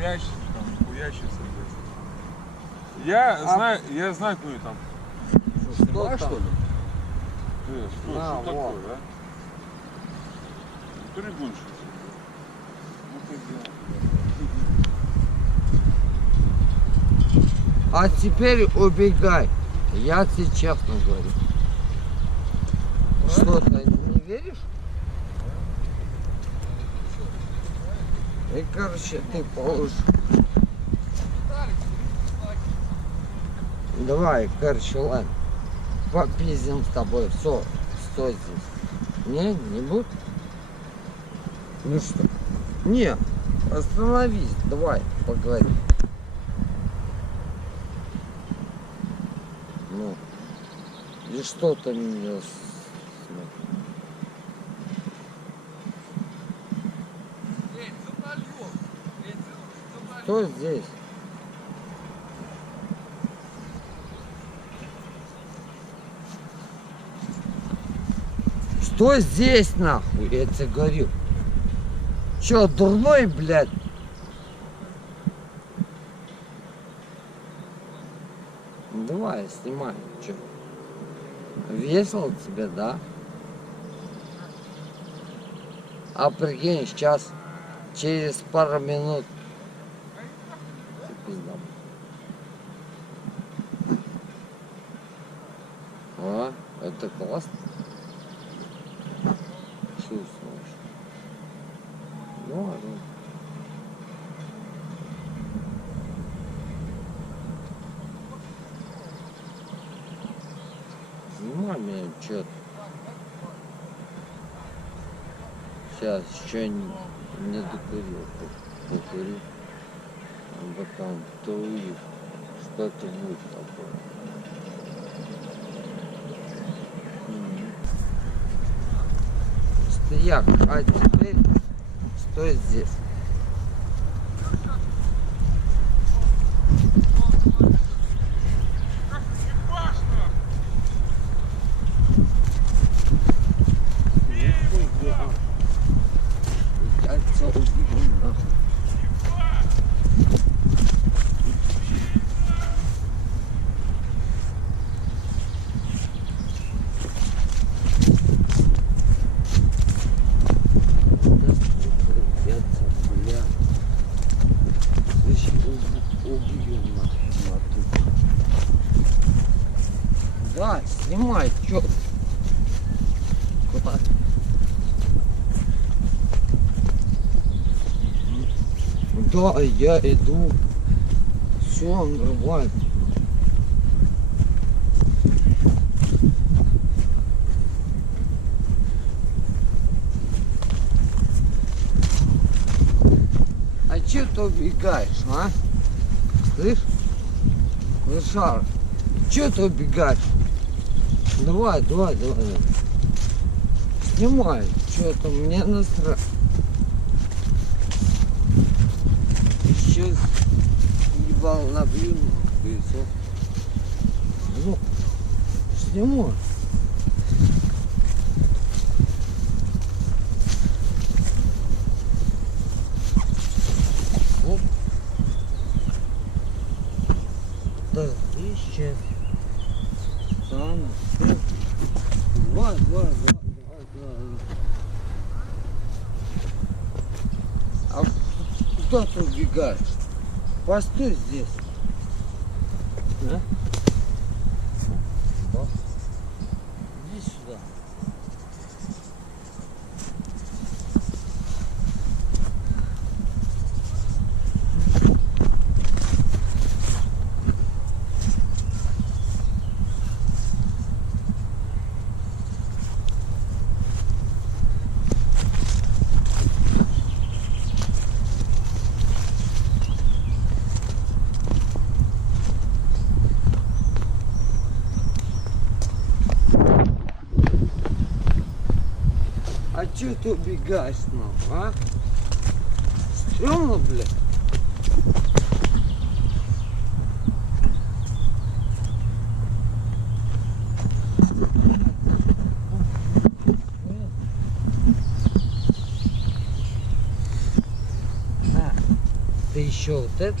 прячется, там, хуячится, блядь. Я знаю, кто там. Что, снимаешь, там? что ли? Что вот. такое, да? Трибунщик. Ну ты где? А теперь убегай. Я тебе честно говорю. Что, ты не веришь? И, короче, ты положишь. Давай, короче, ладно. Попиздим с тобой. Все, стой здесь. Не будет? Ну что? Не, остановись, давай, поговорим. Ну, и что ты меня Что здесь? Что здесь, нахуй, я тебе говорю? Чё, дурной, блядь? Давай, снимай, чё? Весело тебе, да? А прикинь, сейчас, через пару минут. Ты пизда. А, это классно. Чувствуешь? Ну, ладно. Снимай меня, чё-то. Сейчас еще не докурил. Покурю. А потом туи. Что-то будет такое. Стояк, а теперь стой здесь. Да, снимай, чё? Куда? Да, я иду. Все нормально. А че ты убегаешь, а? Слышь? Лошар, че ты убегаешь? Давай. Снимай, что-то мне насрать. Сейчас ебал набью, и все. Ну, снимай. Оп. Да, и сейчас. Сам. Два. А куда ты убегаешь? Постой здесь. А? Да. Иди сюда. А чё ты убегаешь нам, а? Стрёмно, блядь. Ты еще вот это.